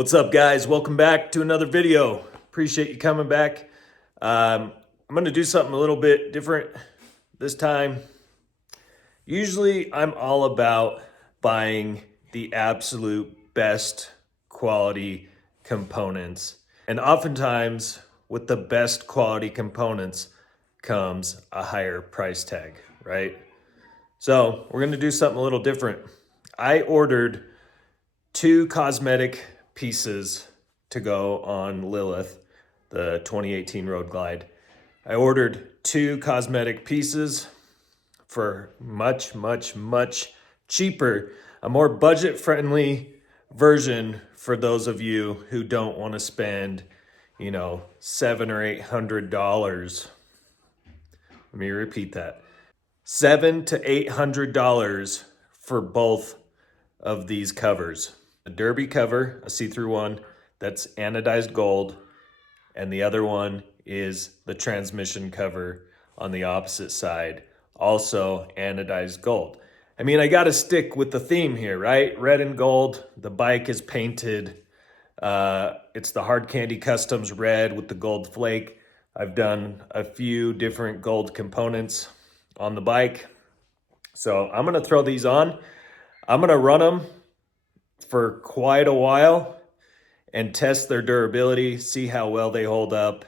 What's up, guys? Welcome back to another video. Appreciate you coming back. I'm going to do something a little bit different this time. Usually I'm all about buying the absolute best quality components. And oftentimes with the best quality components comes a higher price tag, right? So we're going to do something a little different. I ordered 2 cosmetic pieces to go on Lilith, the 2018 Road Glide. I ordered 2 cosmetic pieces for much cheaper, a more budget-friendly version for those of you who don't want to spend, $700 or $800. Let me repeat that. $700 to $800 for both of these covers. A derby cover, a see-through one, that's anodized gold, and the other one is the transmission cover on the opposite side, also anodized gold. I mean, I gotta stick with the theme here, right? Red and gold. The bike is painted. It's the Hard Candy Customs red with the gold flake. I've done a few different gold components on the bike. So I'm gonna throw these on. I'm gonna run them for quite a while and test their durability, see how well they hold up,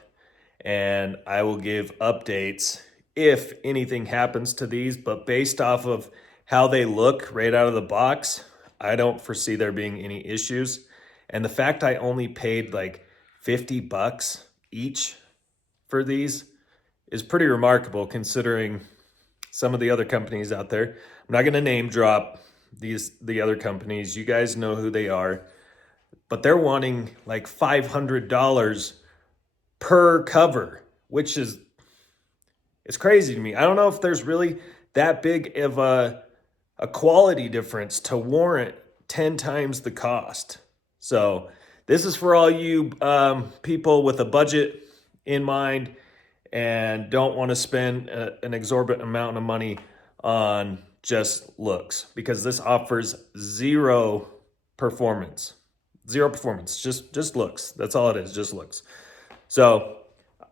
and I will give updates if anything happens to these. But based off of how they look right out of the box, I don't foresee there being any issues. And the fact I only paid like $50 each for these is pretty remarkable considering some of the other companies out there. I'm not going to name drop the other companies. You guys know who they are, but they're wanting like $500 per cover, which is, it's crazy to me. I don't know if there's really that big of a quality difference to warrant 10 times the cost. So this is for all you people with a budget in mind and don't want to spend an exorbitant amount of money on just looks, because this offers zero performance. Just looks. That's all it is, just looks. So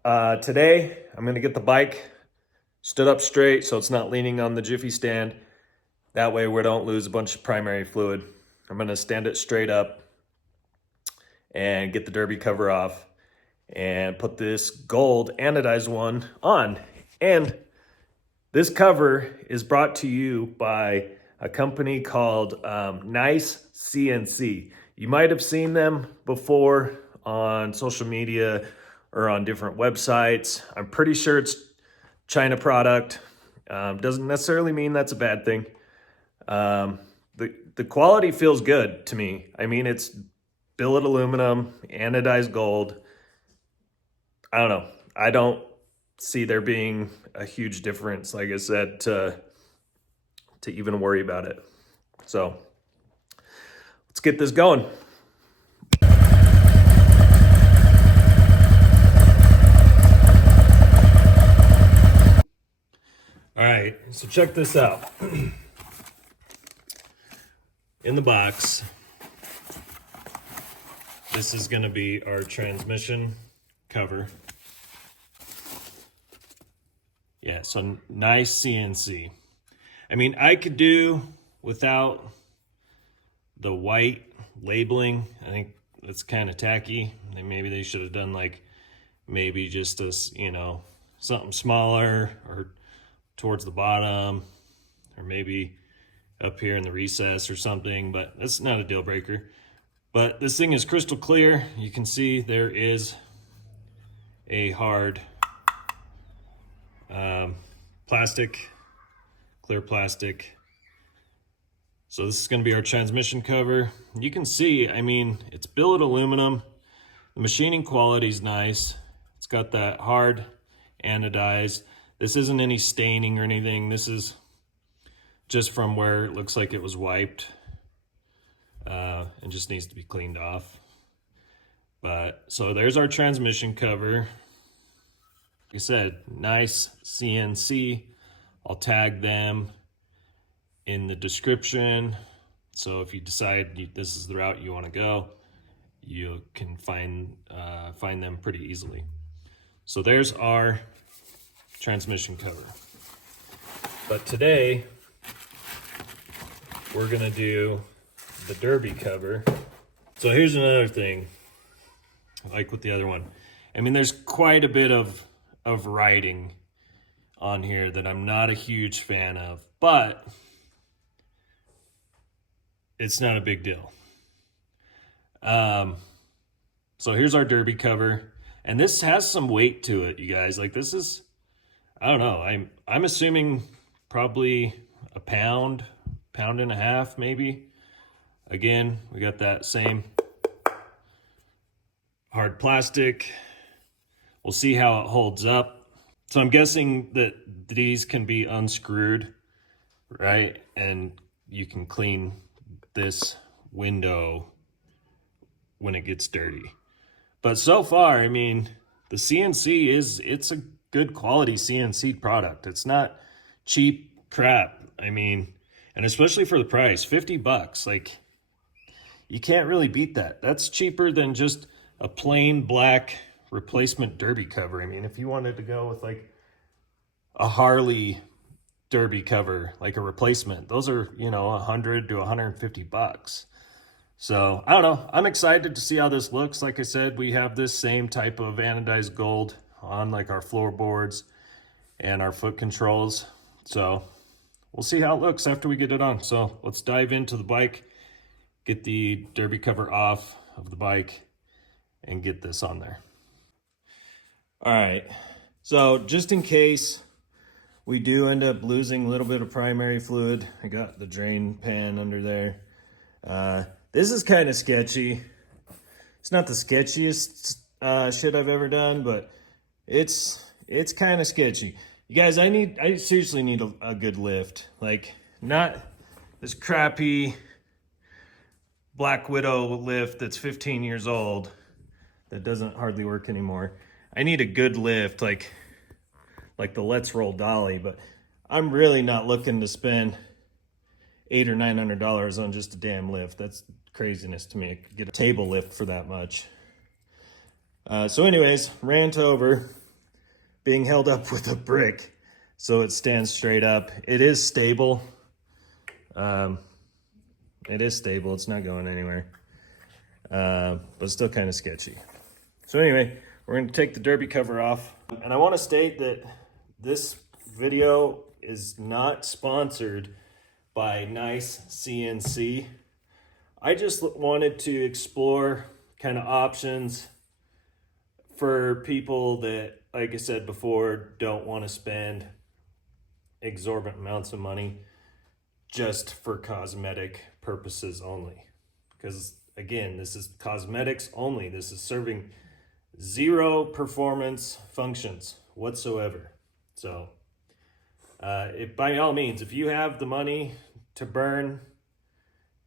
today I'm going to get the bike stood up straight so it's not leaning on the Jiffy stand. That way we don't lose a bunch of primary fluid. I'm going to stand it straight up and get the derby cover off and put this gold anodized one on. And this cover is brought to you by a company called Nice CNC. You might have seen them before on social media or on different websites. I'm pretty sure it's China product. Doesn't necessarily mean that's a bad thing. The quality feels good to me. I mean, it's billet aluminum, anodized gold. I don't know. I don't see there being a huge difference, like I said, to even worry about it. So let's get this going. All right, so check this out. In the box, this is going to be our transmission cover. Yeah, so Nice CNC. I mean, I could do without the white labeling. I think that's kind of tacky. Maybe they should have done like maybe just a, something smaller or towards the bottom or maybe up here in the recess or something, but that's not a deal breaker. But this thing is crystal clear. You can see there is a hard plastic, clear plastic. So this is going to be our transmission cover. You can see, I mean, it's billet aluminum. The machining quality is nice. It's got that hard anodized. This isn't any staining or anything. This is just from where it looks like it was wiped and just needs to be cleaned off. But so there's our transmission cover. Like I said, Nice CNC. I'll tag them in the description. So if you decide this is the route you want to go, you can find them pretty easily. So there's our transmission cover. But today we're gonna do the derby cover. So here's another thing, like with the other one. I mean, there's quite a bit of writing on here that I'm not a huge fan of, but it's not a big deal. So here's our derby cover, and this has some weight to it, you guys. Like, this is, I don't know, I'm assuming probably a pound and a half, maybe. Again, we got that same hard plastic. We'll see how it holds up. So I'm guessing that these can be unscrewed, right? And you can clean this window when it gets dirty. But so far, I mean, the CNC it's a good quality CNC product. It's not cheap crap. I mean, and especially for the price, $50. Like, you can't really beat that. That's cheaper than just a plain black replacement derby cover. I mean, if you wanted to go with like a Harley derby cover, like a replacement, those are, you know, $100 to $150. So I don't know. I'm excited to see how this looks. Like I said, we have this same type of anodized gold on like our floorboards and our foot controls. So we'll see how it looks after we get it on. So let's dive into the bike, get the derby cover off of the bike, and get this on there. All right. So just in case we do end up losing a little bit of primary fluid, I got the drain pan under there. This is kind of sketchy. It's not the sketchiest shit I've ever done, but it's kind of sketchy. You guys, I seriously need a good lift. Like, not this crappy Black Widow lift that's 15 years old that doesn't hardly work anymore. I need a good lift, like the Let's Roll dolly, but I'm really not looking to spend $800 or $900 on just a damn lift. That's craziness to me. I could get a table lift for that much. So anyways, rant over, being held up with a brick so it stands straight up. It is stable. It's not going anywhere. But still kind of sketchy. So anyway, we're going to take the derby cover off. And I want to state that this video is not sponsored by Nice CNC. I just wanted to explore kind of options for people that, like I said before, don't want to spend exorbitant amounts of money just for cosmetic purposes only. Because again, this is cosmetics only. This is serving zero performance functions whatsoever. So by all means, if you have the money to burn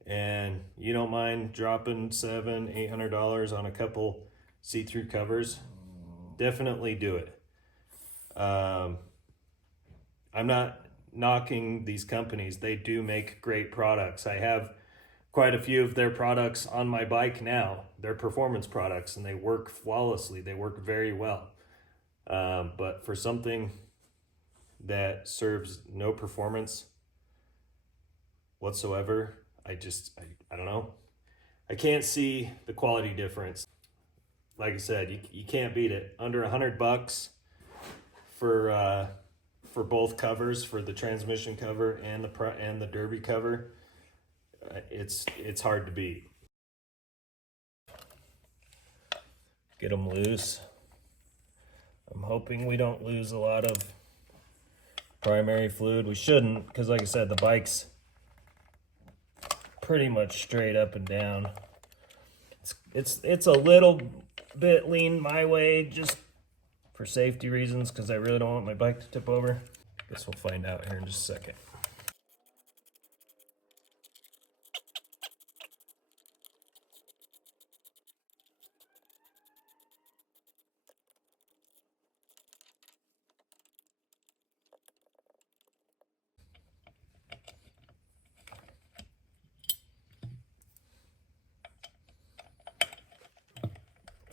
and you don't mind dropping $700-800 on a couple see-through covers, definitely do it. I'm not knocking these companies. They do make great products. I have quite a few of their products on my bike now. They're performance products and they work flawlessly. They work very well. But for something that serves no performance whatsoever, I don't know. I can't see the quality difference. Like I said, you can't beat it. Under $100 for both covers, for the transmission cover and the derby cover. It's hard to beat. Get them loose. I'm hoping we don't lose a lot of primary fluid. We shouldn't, because like I said, the bike's pretty much straight up and down. It's a little bit lean my way just for safety reasons, because I really don't want my bike to tip over. Guess we'll find out here in just a second.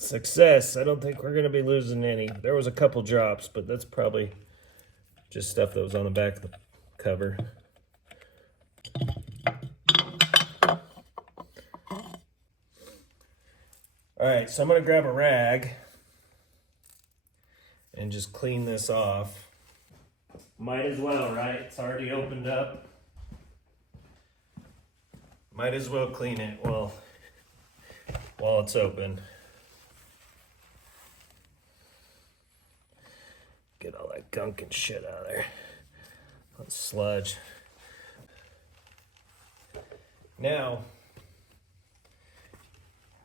Success. I don't think we're going to be losing any. There was a couple drops, but that's probably just stuff that was on the back of the cover. All right, so I'm going to grab a rag and just clean this off. Might as well, right? It's already opened up. Might as well clean it while it's open. Get all that gunk and shit out of there. That sludge. Now,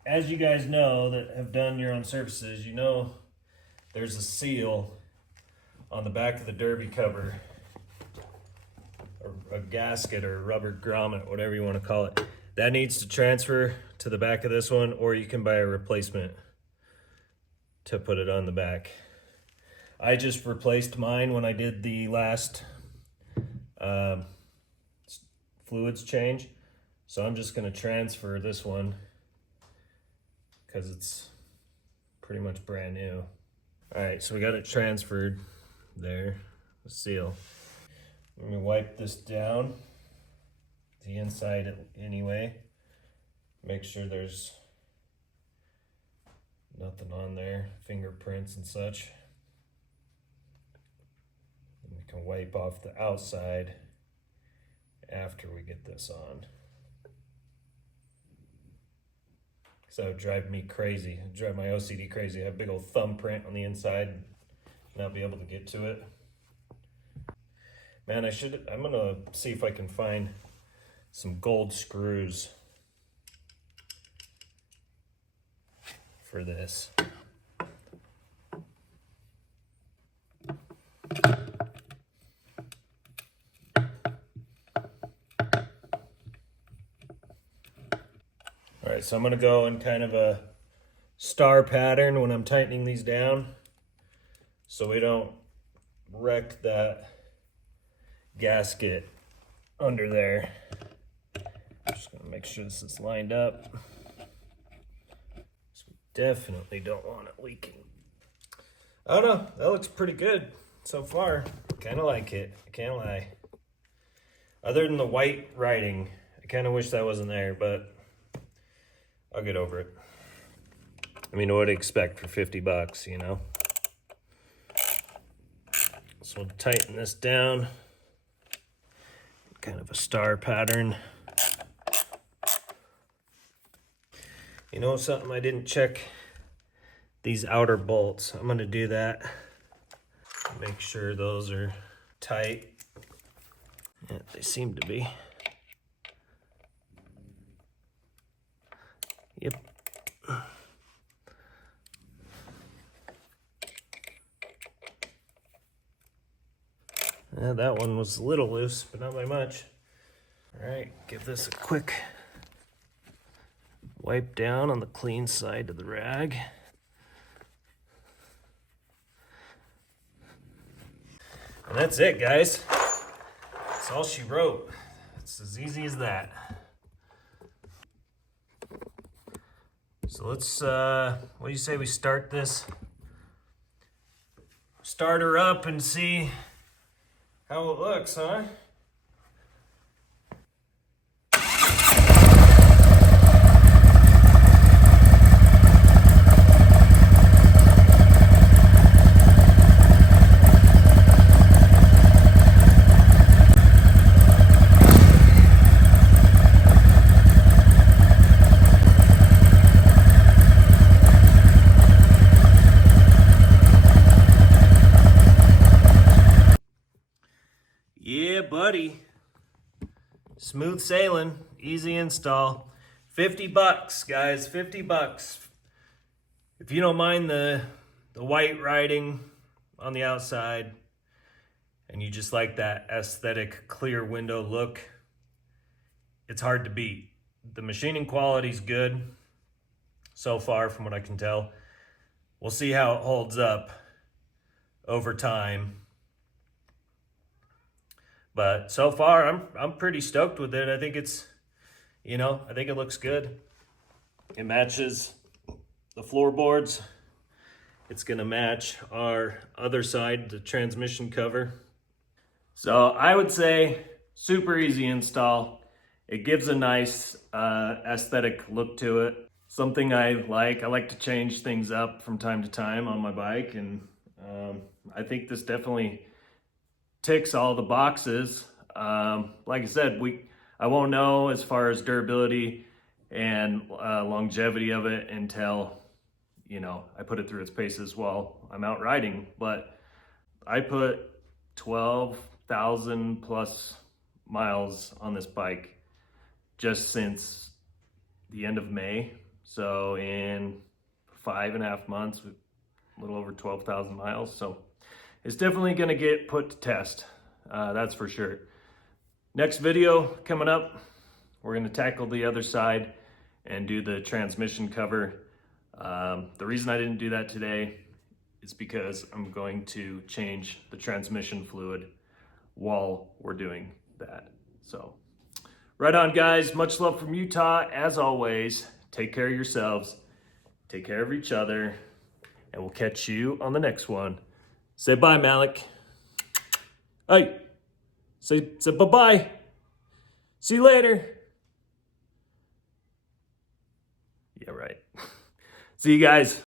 as you guys know that have done your own services, you know there's a seal on the back of the derby cover, or a gasket or rubber grommet, whatever you want to call it. That needs to transfer to the back of this one, or you can buy a replacement to put it on the back. I just replaced mine when I did the last fluids change. So I'm just going to transfer this one because it's pretty much brand new. All right, so we got it transferred there, the seal. Let me wipe this down, the inside anyway. Make sure there's nothing on there, fingerprints and such. And we can wipe off the outside after we get this on. So it would drive me crazy, it'd drive my OCD crazy. I have a big old thumbprint on the inside and not be able to get to it. Man, I'm gonna see if I can find some gold screws for this. All right, so I'm gonna go in kind of a star pattern when I'm tightening these down so we don't wreck that gasket under there. Just gonna make sure this is lined up. So we definitely don't want it leaking. I don't know, that looks pretty good so far. Kind of like it, I can't lie. Other than the white writing, I kind of wish that wasn't there, but I'll get over it. I mean, what do you expect for 50 bucks, you know? So we'll tighten this down. Kind of a star pattern. You know something, I didn't check these outer bolts. I'm gonna do that. Make sure those are tight. Yeah, they seem to be. Yep. Yeah, that one was a little loose, but not by much. All right, give this a quick wipe down on the clean side of the rag. And that's it, guys. That's all she wrote. It's as easy as that. So let's, what do you say we start this? Start her up and see how it looks, huh? Yeah, buddy. Smooth sailing, easy install. 50 bucks, guys, 50 bucks. If you don't mind the white writing on the outside and you just like that aesthetic clear window look, it's hard to beat. The machining quality's good so far from what I can tell. We'll see how it holds up over time. But so far, I'm pretty stoked with it. I think it's, you know, I think it looks good. It matches the floorboards. It's gonna match our other side, the transmission cover. So I would say super easy install. It gives a nice aesthetic look to it. Something I like to change things up from time to time on my bike, and I think this definitely ticks all the boxes. Like I said, I won't know as far as durability and longevity of it until, you know, I put it through its paces while I'm out riding. But I put 12,000 plus miles on this bike just since the end of May. So in 5.5 months, a little over 12,000 miles. So it's definitely going to get put to test. That's for sure. Next video coming up, we're going to tackle the other side and do the transmission cover. The reason I didn't do that today is because I'm going to change the transmission fluid while we're doing that. So right on, guys. Much love from Utah. As always, take care of yourselves, take care of each other, and we'll catch you on the next one. Say bye, Malik. Hey, say bye-bye. See you later. Yeah, right. See you guys.